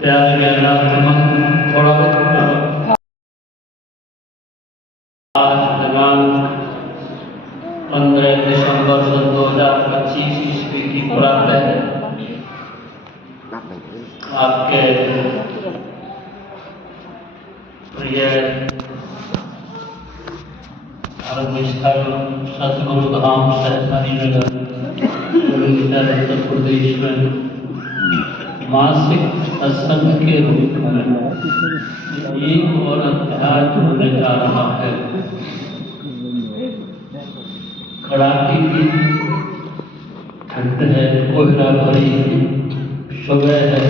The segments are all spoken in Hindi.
प्यारे गहनात्मक थोड़ा आज दिनांक 15 दिसंबर सन 2025 ईस्वी की प्रातः आपके प्रिय धर्मस्थल सतगुरु धाम सहकारी नगर उत्तर प्रदेश में मासिक सत्संग के रूप में एक और अध्याय जुड़ने जा रहा है। कड़ाके की ठंड है, कोहरा भरी सुबह है।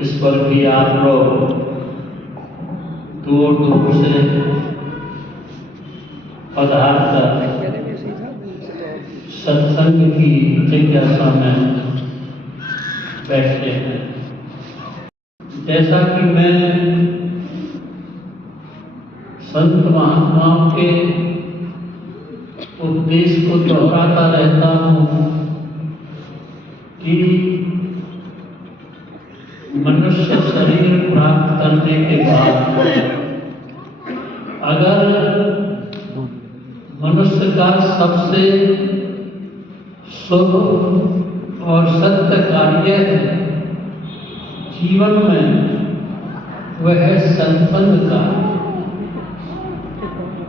इस पर भी आप लोग दूर दूर से पधार कर सत्संग की जिज्ञासा में बैठते हैं। जैसा कि मैं संत महात्माओं के उपदेश को दोहराता रहता हूँ कि मनुष्य शरीर प्राप्त करने के बाद अगर मनुष्य का सबसे शुभ और सत्य कार्य जीवन में वह है सत्संग का,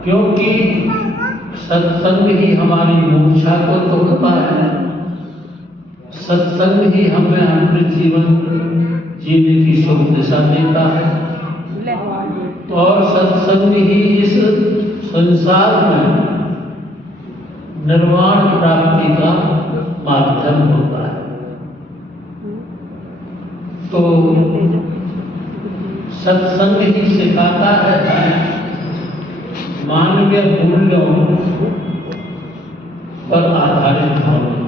क्योंकि सत्संग ही हमारी मूर्छा को तोड़ता है। सत्संग ही हमें अपने जीवन जीने की शुभ दिशा देता है और सत्संग ही इस संसार में निर्वाण प्राप्ति का माध्यम होता है। तो सत्संग ही सिखाता है मानवीय मूल्यों पर आधारित भावना।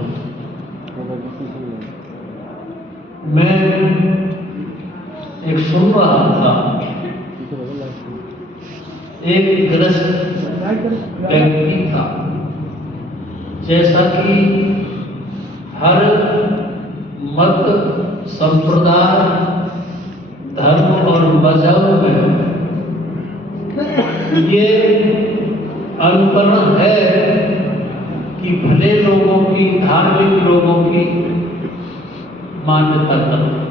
मैं एक सुन रहा था, एक गृहस्थ व्यक्ति था। जैसा कि हर मत संप्रदाय धर्म और मजहब में ये अनुकरण है कि भले लोगों की, धार्मिक लोगों की मान्यता करना।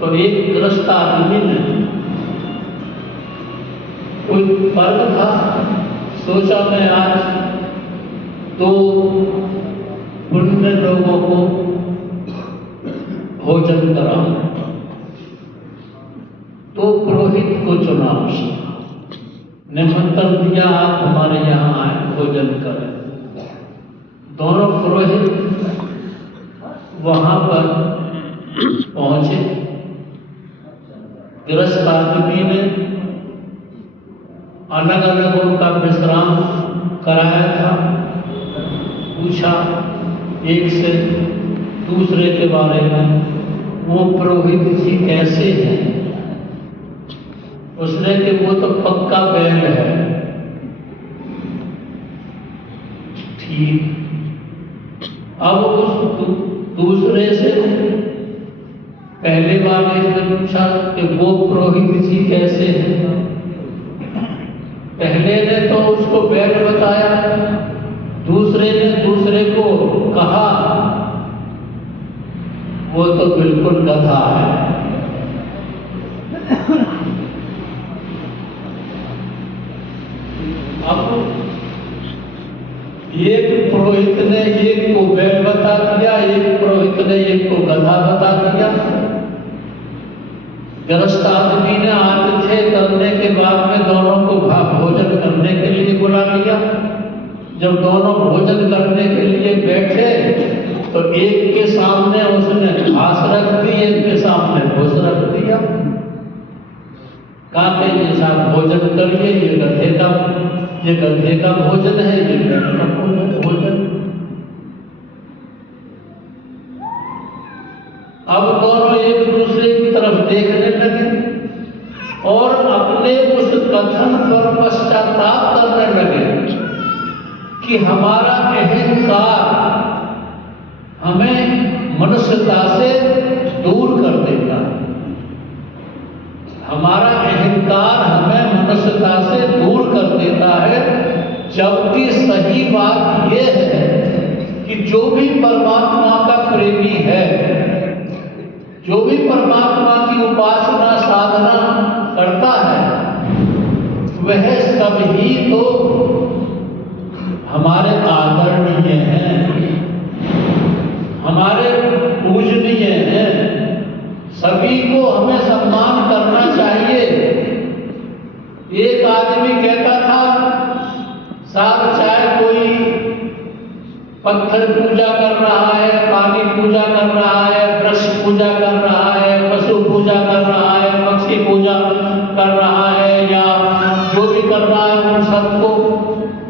तो एक गृहस्थ आदमी ने कोई पर्व था, सोचा मैं आज तो पुण्य लोगों को भोजन कराऊं। तो पुरोहित को चुना, निमंत्रण दिया, आप हमारे यहाँ आए, भोजन करें। दोनों पुरोहित वहां पर पहुंचे। गृहस्थ आदमी ने अलग अलग उनका विश्राम कराया था, पूछा एक से दूसरे के बारे में, वो पुरोहित जी कैसे हैं? उसने कि वो तो पक्का बैल है। ठीक। अब उस दूसरे से पहले वाले से पूछा कि वो पुरोहित जी कैसे हैं? पहले ने तो उसको बैल बताया, दूसरे ने दूसरे को कहा वो तो बिल्कुल गधा है। अब एक पुरोहित ने एक को बैल बता दिया, एक पुरोहित ने एक को गधा बता दिया। गृहस्थ आदमी ने आतिथ्य करने के बाद में दोनों को भोजन करने के लिए बुला लिया। जब दोनों भोजन करने के लिए बैठे तो एक के सामने उसने घास रख दी, एक के सामने भोज रख दिया। कहा कि ये साहब भोजन करिए, ये गधे का भोजन है, ये बैल का भोजन। अब दोनों एक दूसरे की तरफ देखने लगे और अपने उस कथन पर पश्चाताप करने लगे कि हमारा अहंकार हमें मनुष्यता से दूर मनुष्यता से दूर कर देता है। जबकि सही बात यह है कि जो भी परमात्मा का प्रेमी है, जो भी परमात्मा की उपासना साधना करता है, वह सभी तो हमारे आदरणीय हैं, हमारे पूजनीय हैं, सभी को हमें सम्मान करना चाहिए। एक आदमी कहता था, साहब चाहे कोई पत्थर पूजा कर रहा है, पानी पूजा कर रहा है, वृक्ष पूजा कर रहा है, पशु पूजा कर रहा है, पक्षी पूजा कर रहा है, या जो भी कर रहा है, उन सबको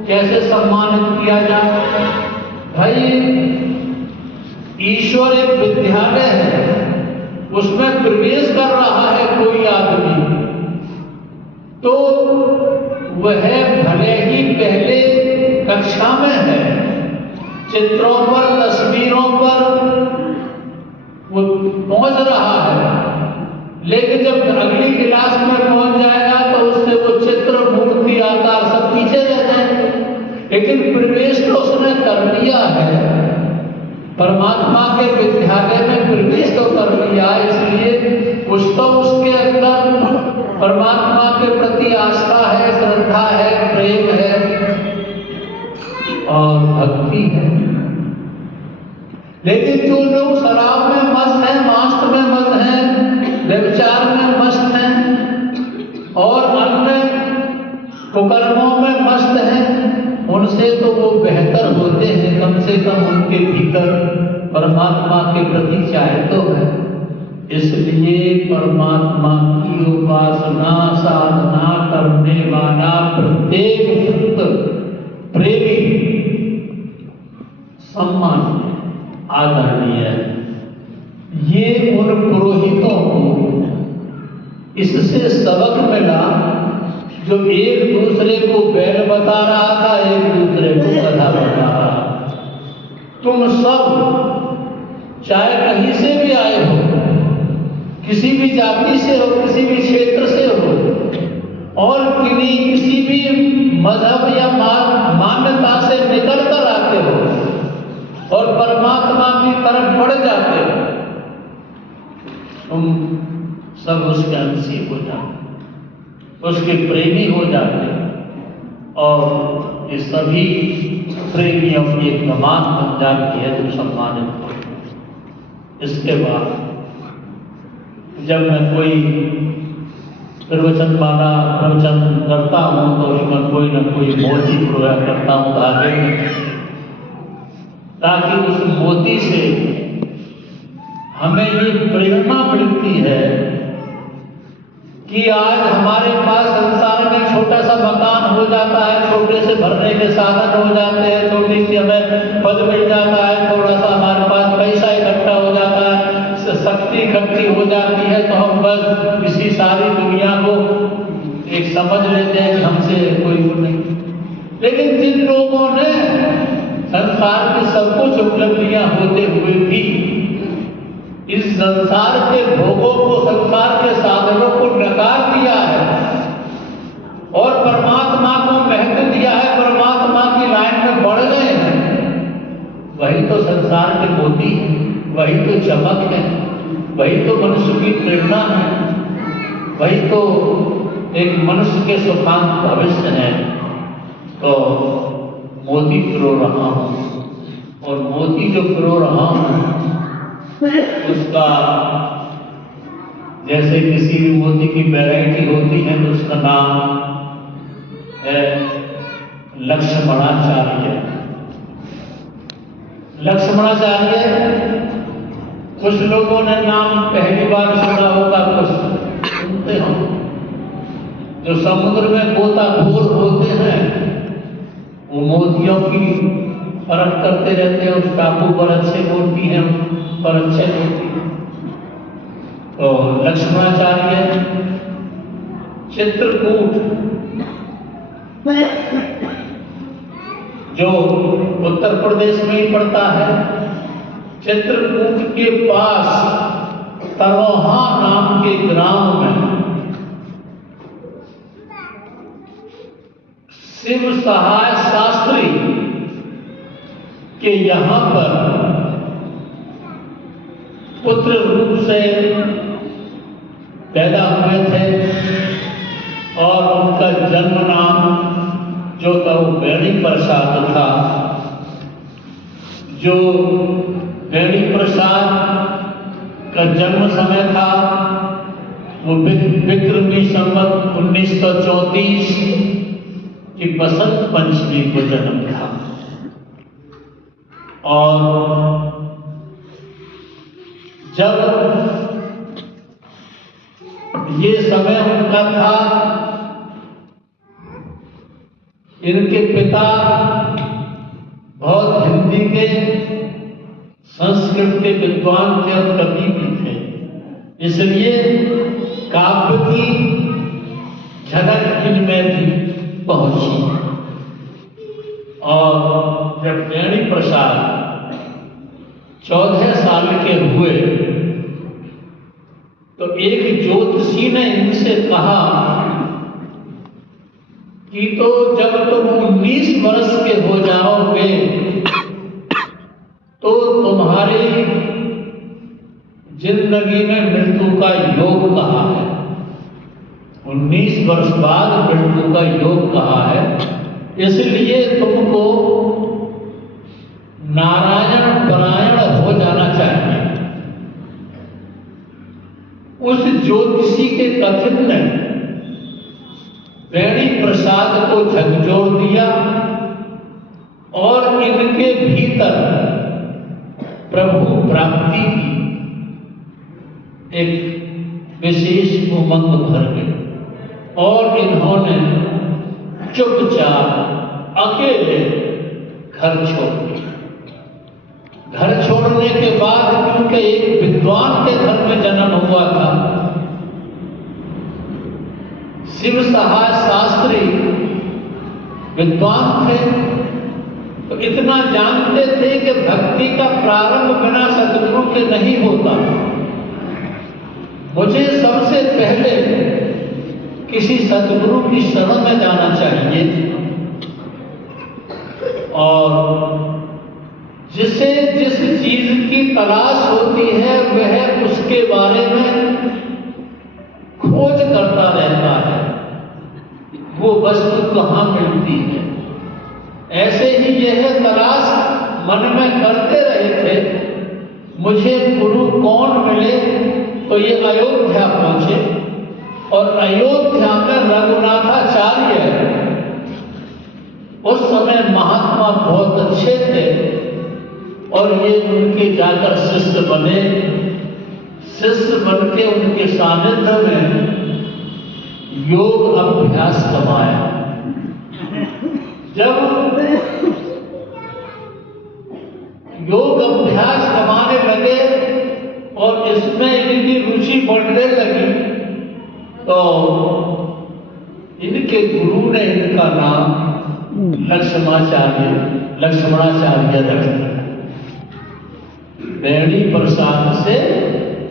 कैसे सम्मानित किया जाए? भाई, ईश्वर एक विद्यालय है, उसमें प्रवेश कर रहा है कोई आदमी, तो वह भले ही पहले कक्षा में है, चित्रों पर तस्वीरों पर वो पहुंच रहा है, लेकिन जब अगली क्लास में पहुंच जाएगा तो उससे वो चित्र मूर्ति आकार सब पीछे रह जाएंगे। लेकिन प्रवेश तो उसने कर लिया है, परमात्मा के विद्यालय में प्रवेश तो कर लिया, इसलिए कुछ तो उसके अंदर परमात्मा के प्रति आस्था है, श्रद्धा है, प्रेम है और भक्ति है। लेकिन जो लोग शराब में मस्त हैं, मांस में मस्त हैं, व्यभिचार में मस्त हैं और अन्य कुकर्मों में मस्त हैं, उनसे तो वो बेहतर होते हैं, कम से कम उनके भीतर परमात्मा के प्रति चाहे तो है। इसलिए परमात्मा की उपासना साधना करने वाला प्रत्येक भक्त प्रेमी सम्मान आदरणीय है। ये उन पुरोहितों को इससे सबक मिला जो एक दूसरे को बैल बता रहा था, एक दूसरे को गधा बता रहा। तुम सब चाहे कहीं से भी आए हो, किसी भी जाति से हो, किसी भी क्षेत्र से हो और किसी भी मजहब या मान्यता से निकल कर आते हो और परमात्मा की तरफ बढ़ जाते हो, तुम सब उसके अंशी हो जाते, उसके प्रेमी हो जाते और ये सभी प्रेमियों की एक कमान बन जाती है जो सम्मानित हो। इसके बाद जब मैं कोई प्रवचन करता हूँ तो उसमें कोई न कोई मोती प्रयोग करता हूँ धागे में, ताकि उस मोती से हमें ये प्रेरणा मिलती है कि आज हमारे पास संसार में छोटा सा मकान हो जाता है, छोटे से भरने के साधन हो जाते हैं, छोटी सी हमें पद मिल जाता है, थोड़ा सा हमारे पास पैसा इकट्ठा हो जाता है, शक्ति इकट्ठी हो जाती है, तो हम बस इसी सारी दुनिया को एक समझ लेते हैं कि हमसे कोई वो नहीं। लेकिन जिन लोगों ने संसार की सब कुछ उपलब्धियां होते हुए भी इस संसार के भोगों को, संसार के साधनों को नकार दिया है और परमात्मा को महत्व दिया है, परमात्मा की लाइन में बढ़ गए हैं, वही तो संसार के मोती हैं, वही तो चमक है, वही तो मनुष्य की प्रेरणा है, वही तो एक मनुष्य के सुखांत भविष्य है। तो मोती पिरो रहा हूँ और मोती जो पिरो रहा हूँ उसका जैसे किसी भी मोती की वैरायटी होती है तो उसका नाम है लक्ष्मणाचार्य। लक्ष्मणाचार्य कुछ लोगों ने नाम पहली बार सुना होगा, कुछ सुनते हो। जो समुद्र में गोताखोर होते हैं वो मोतियों की परख करते रहते हैं, उस टापू पर अच्छे मोती हैं, पर अच्छे मोती हैं। तो लक्ष्मणाचार्य चित्रकूट जो उत्तर प्रदेश में ही पड़ता है, चित्रकूट के पास तरोहा नाम के ग्राम में शिव सहाय शास्त्री के यहाँ पर पुत्र रूप से पैदा हुए थे और उनका जन्म नाम जो था वो बेणी प्रसाद था। जो बेणी प्रसाद का जन्म समय था वो विक्रमी संवत 1934 की बसंत पंचमी को जन्म था। और जब ये समय उनका था, इनके पिता बहुत हिंदी के, संस्कृत के विद्वान थे और कवि भी थे, इसलिए काव्य की झलक इनमें भी पहुंची। और जब बेणी प्रसाद 14 साल के हुए तो एक ज्योतिषी ने इनसे कहा कि तो जब तुम 19 वर्ष के हो जाओगे तो तुम्हारी जिंदगी में मृत्यु का योग कहा है। 19 वर्ष बाद मृत्यु का योग कहा है, इसलिए तुमको नारायण परायण हो जाना चाहिए। उस ज्योतिषी के कथन ने बेणी प्रसाद को झकझोर दिया और इनके भीतर प्रभु प्राप्ति की एक विशेष उमंग भर गई और इन्होंने चुपचाप अकेले घर छोड़ दिया। घर छोड़ने के बाद क्योंकि एक विद्वान के घर में जन्म हुआ था, शिव सहाय शास्त्री विद्वान थे, तो इतना जानते थे कि भक्ति का प्रारंभ बिना सद्गुरु के नहीं होता। मुझे सबसे पहले किसी सद्गुरु की शरण में जाना चाहिए और जिसे जिस चीज की तलाश होती है वह उसके बारे में खोज करता रहता है, वो वस्तु कहाँ मिलती है। ऐसे ही यह तलाश मन में करते रहे थे। मुझे गुरु कौन मिले, तो ये अयोध्या पहुंचे और अयोध्या में रघुनाथाचार्य उस समय महात्मा बहुत अच्छे थे और ये उनके जाकर शिष्य बने। शिष्य बनके उनके सानिध्य में योग अभ्यास कमाया। जब योग अभ्यास कमाने लगे और इसमें इनकी रुचि बढ़ने लगी तो इनके गुरु ने इनका नाम लक्ष्मणाचार्य रख दिया। बेणी प्रसाद से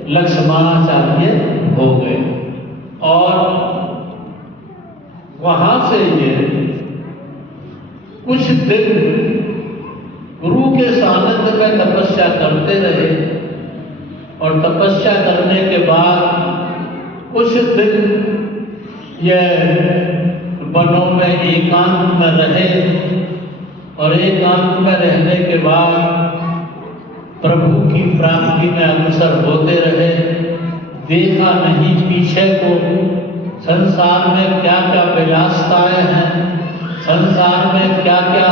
लक्ष्मणाचार्य हो गए और वहां से ये कुछ दिन गुरु के सानिध्य में तपस्या करते रहे और तपस्या करने के बाद कुछ दिन यह वनों में एकांत में रहे और एकांत में रहने के बाद प्रभु की प्राप्ति में अग्रसर होते रहे। देखा नहीं पीछे को, संसार में क्या क्या विलासताएं हैं, संसार में क्या क्या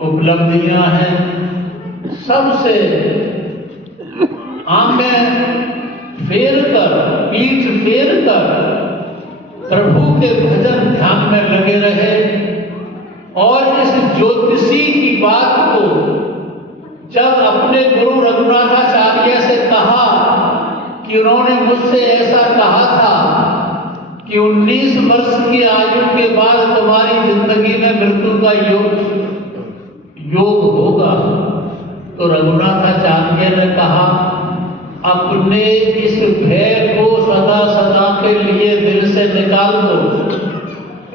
उपलब्धियां हैं, सबसे आंखें फेर कर, पीठ फेर कर प्रभु के भजन ध्यान में लगे रहे। और इस ज्योतिषी की बात को जब अपने गुरु रघुनाथाचार्य से कहा कि उन्होंने मुझसे ऐसा कहा था कि 19 वर्ष की आयु के बाद तुम्हारी जिंदगी में मृत्यु का योग होगा, तो रघुनाथाचार्य ने कहा अपने इस भय को सदा सदा के लिए दिल से निकाल दो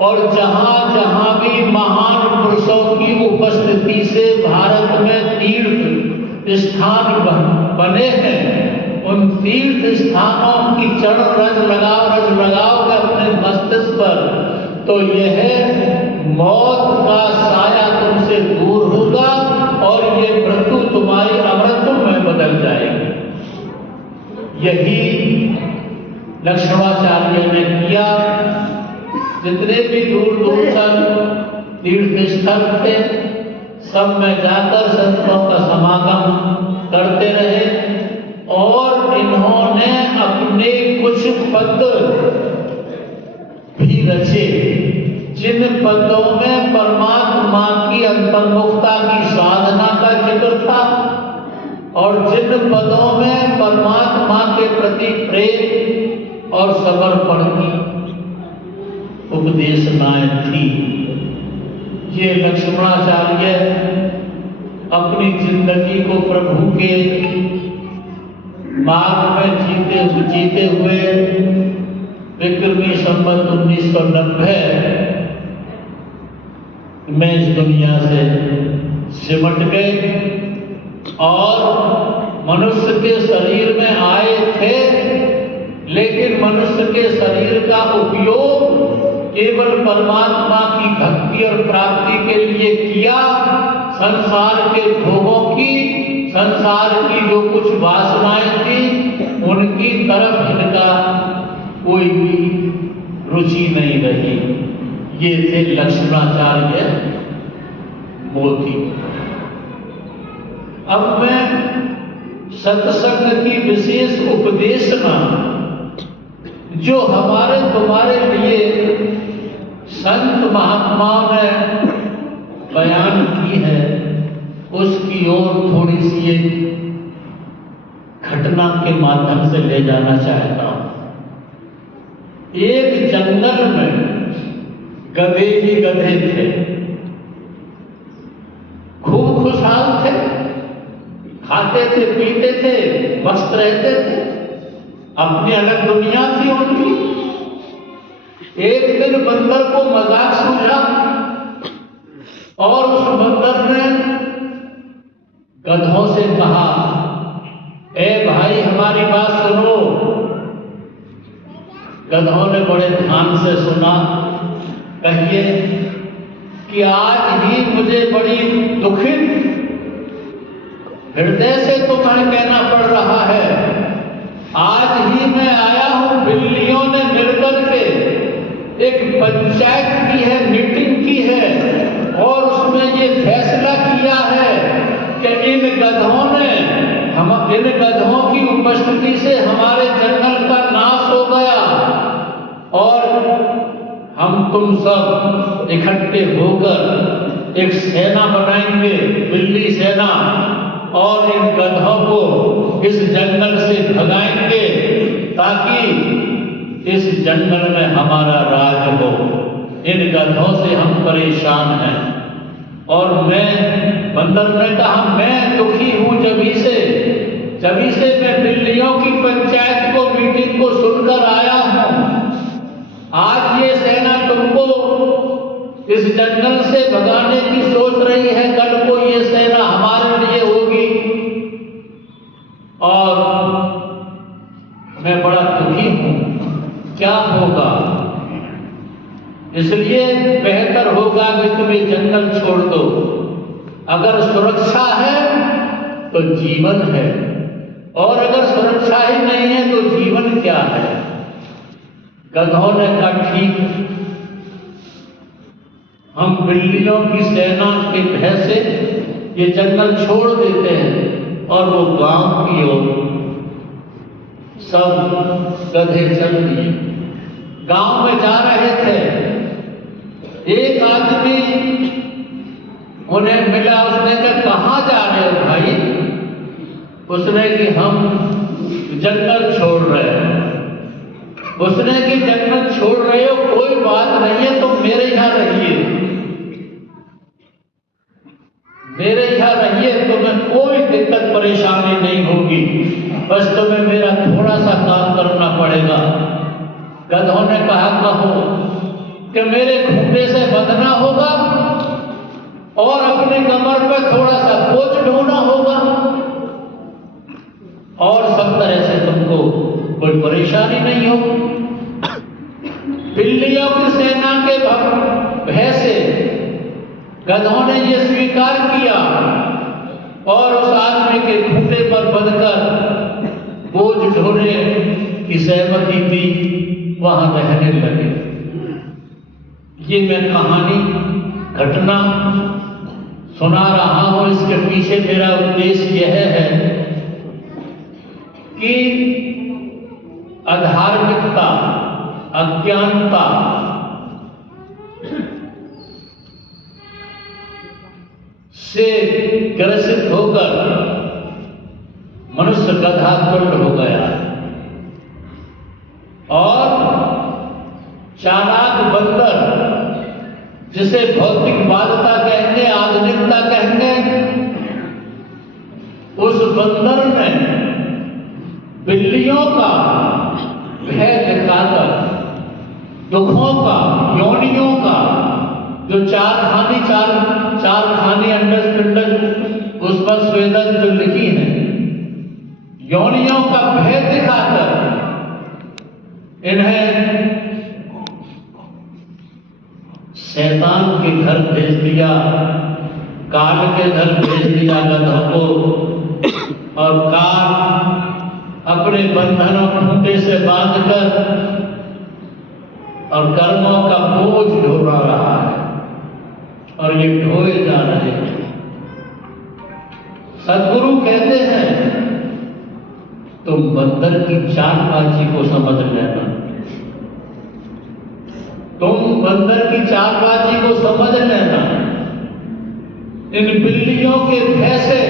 और जहां जहां भी महान पुरुषों की उपस्थिति से भारत में तीर्थ स्थान बने हैं, उन तीर्थ स्थानों की चरण रज लगाओ के अपने मस्तिष्क पर, तो यह मौत का साया तुमसे दूर होगा और ये मृत्यु तुम्हारी अमृत में बदल जाएगी। यही लक्ष्मणाचार्य ने किया। जितने भी दूर दूर तक तीर्थ स्थल थे, सब में जाकर संतों का समागम करते रहे और इन्होंने अपने कुछ पद भी रचे, जिन पदों में परमात्मा की अंतर्मुखता की साधना का जिक्र था और जिन पदों में परमात्मा के प्रति प्रेम और समर्पण की उपदेशनाएं थी। ये लक्ष्मणाचार्य अपनी जिंदगी को प्रभु के मार्ग में जीते हुए विक्रमी संवत 1990 में इस दुनिया से सिमट गए और मनुष्य के शरीर में आए थे, लेकिन मनुष्य के शरीर का उपयोग केवल परमात्मा की भक्ति और प्राप्ति के लिए किया। संसार के भोगों की, संसार की जो कुछ वासनाएं थी, उनकी तरफ इनका कोई भी रुचि नहीं रही। ये थे लक्ष्मणाचार्य मोती। अब मैं सत्संग की विशेष उपदेशना जो हमारे तुम्हारे लिए संत महात्माओं ने बयान की है, उसकी ओर थोड़ी सी एक घटना के माध्यम से ले जाना चाहता हूं। एक जंगल में गधे ही गधे थे, खूब खुशहाल थे, खाते थे, पीते थे, मस्त रहते थे, अपनी अलग दुनिया थी उनकी। एक दिन बंदर को मजाक सूझा और उस बंदर ने गधों से कहा, ए भाई हमारी बात सुनो। गधों ने बड़े ध्यान से सुना। कहिए कि आज ही मुझे बड़ी दुखित हृदय से तुम्हें कहना पड़ रहा है। आज ही मैं आया हूं, बिल्लियों ने मिलकर के एक पंचायत की है, मीटिंग की है और उसमें ये फैसला किया है कि इन गधों की उपस्थिति से हमारे जंगल का नाश हो गया और हम तुम सब इकट्ठे होकर एक सेना बनाएंगे, बिल्ली सेना, और इन गधों को इस जंगल से भगाएंगे ताकि इस जंगल में हमारा राज हो। इन गधों से हम परेशान हैं। और बंदर ने कहा, मैं दुखी हूं जभी से मैं बिल्लियों की पंचायत को, मीटिंग को सुनकर आया हूं। आज ये सेना तुमको इस जंगल से भगाने की सोच रही है, कल को ये सेना हमारे लिए होगी और मैं बड़ा दुखी हूं, क्या होगा? इसलिए बेहतर होगा कि तुम ये जंगल छोड़ दो। अगर सुरक्षा है तो जीवन है, और अगर सुरक्षा ही नहीं है तो जीवन क्या है? गधों ने कहा, ठीक, हम बिल्लियों की सेना के भय से ये जंगल छोड़ देते हैं। और वो गांव की ओर सब गधे चल दिए। गांव में जा रहे थे, एक आदमी उन्हें मिला। उसने कहा, कहाँ जा रहे हो भाई? उसने कि हम जंगल छोड़ रहे हैं। उसने कि जंगल छोड़ रहे हो, कोई बात नहीं है, तुम मेरे यहां रहिए, मेरे यहां रहिए, तुम्हें कोई दिक्कत परेशानी नहीं होगी, बस तुम्हें मेरा थोड़ा सा काम करना पड़ेगा। गधों ने कहा, कहो। कि मेरे खूंटे से बंधना होगा और अपनी कमर पर थोड़ा सा बोझ ढोना होगा और सब तरह से तुमको कोई परेशानी नहीं होगी। बिल्लियों की सेना के भय से गधों ने यह स्वीकार किया और उस आदमी के खूंटे पर बंधकर बोझ ढोने की सहमति दी, वहां रहने लगे। ये मैं कहानी घटना सुना रहा हूं, इसके पीछे मेरा उद्देश्य यह है कि अधार्मिकता, अज्ञानता से ग्रसित होकर मनुष्य गधा तुल्य हो गया और चालाक बंदर, जिसे भौतिकवादता कहेंगे, आधुनिकता कहेंगे, उस बंदर ने बिल्लियों का भय दिखाकर दुखों का, योनियों का, जो चार खानी अंडज पिंडज उस पर स्वेदन जो लिखी है, योनियों का भय दिखाकर इन्हें शैतान के घर भेज दिया, काल के घर भेज दिया गधों को, और काल अपने बंधनों खूंटे से बांधकर और कर्मों का बोझ ढोला रहा है और ये ढोए जा रहे हैं। सदगुरु कहते हैं तुम बंदर की चालबाजी को समझ लेना, तुम बंदर की चालबाजी को समझ लेना। इन बिल्लियों के भय से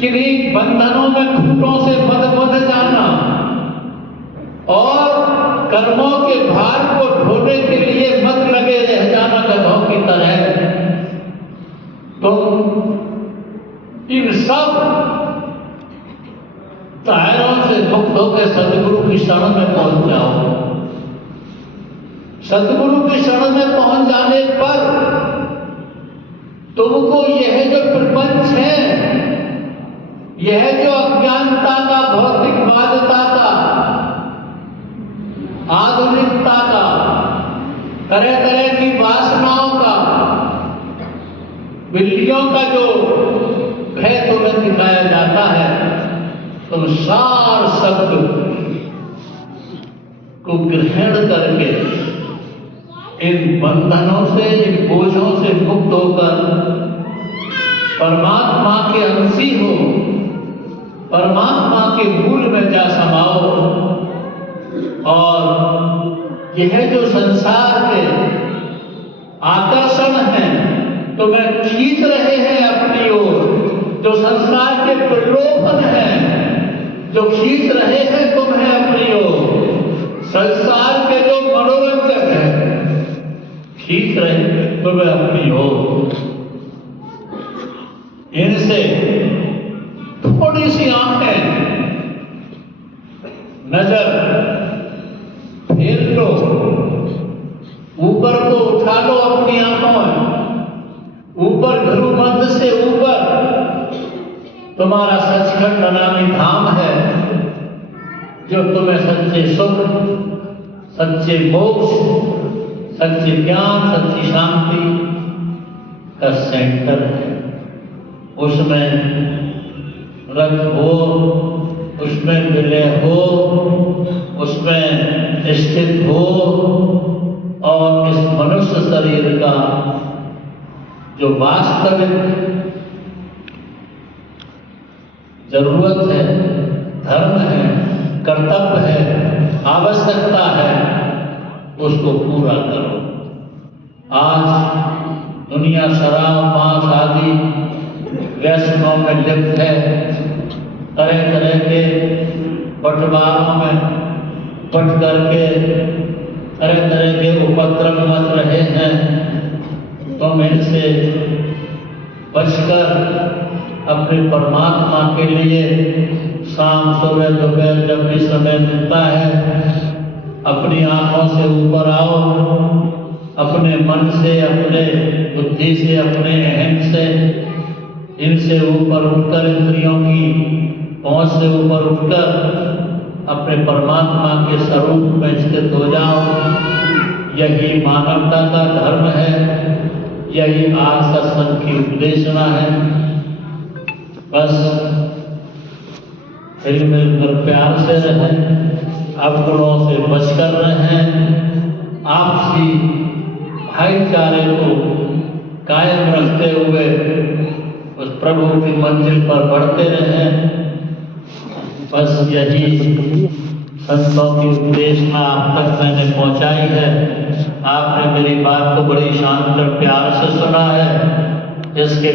किन्हीं बंधनों में खूंटों से बंध जाना और कर्मों के भार को ढोने के लिए मत लगे रह जाना गधों की तरह। तुम इन सब दायरों से मुक्त होकर सदगुरु की शरण में पहुंच जाओ। सदगुरु की शरण में पहुंच जाने पर तुमको यह जो प्रपंच है, यह जो अज्ञानता का, भौतिकवादता का, आधुनिकता का, तरह तरह की वासनाओं का, बिल्लियों का जो भय तुम्हें दिखाया जाता है, तुम सार शब्द को ग्रहण करके इन बंधनों से, इन बोझों से मुक्त होकर परमात्मा के अंशी हो, परमात्मा के मूल में जा समाओ। और यह जो संसार के आकर्षण हैं तुम्हें खींच रहे हैं अपनी ओर, जो संसार के प्रलोभन हैं जो खींच रहे हैं तुम्हें अपनी ओर, संसार के जो मनोरंजक हैं खींच रहे हैं तुम्हें अपनी ओर, इनसे थोड़ी सी आंखें, नजर फेर लो, ऊपर को उठा लो अपनी आंखों में, ऊपर ध्रुवमध्य से ऊपर तुम्हारा सचखंड नामी धाम है, जो तुम्हें सच्चे सुख, सच्चे मोक्ष, सच्चे ज्ञान, सच्ची शांति का सेंटर है। उसमें रख हो, उसमें विलय हो, उसमें स्थित हो, और इस मनुष्य शरीर का जो वास्तविक जरूरत है, धर्म है, कर्तव्य है, आवश्यकता है, उसको पूरा करो। आज दुनिया शराब, मांस आदि व्यसनों में लिप्त है, तरह तरह के बंटवारों में बंट करके तरह तरह के उपद्रव मच रहे हैं। तुम इनसे बचकर अपने परमात्मा के लिए शाम, सुबह, दोपहर जब भी समय मिलता है अपनी आंखों से ऊपर आओ अपने मन से, अपने बुद्धि से, अपने अहम से, इनसे ऊपर उठकर, इंद्रियों की पहुंच से ऊपर उठकर अपने परमात्मा के स्वरूप में स्थित हो जाओ। यही मानवता का धर्म है, यही आज सत्संग की उपदेशना है। बस हिल मिलकर प्यार से रहें, अवगुणों से बचकर रहें, आपसी भाईचारे को कायम रखते हुए उस प्रभु की मंजिल पर बढ़ते रहें। बस यही संतों की उपदेशना आप तक मैंने पहुंचाई है। आपने मेरी बात को बड़ी शांत और प्यार से सुना है। इसके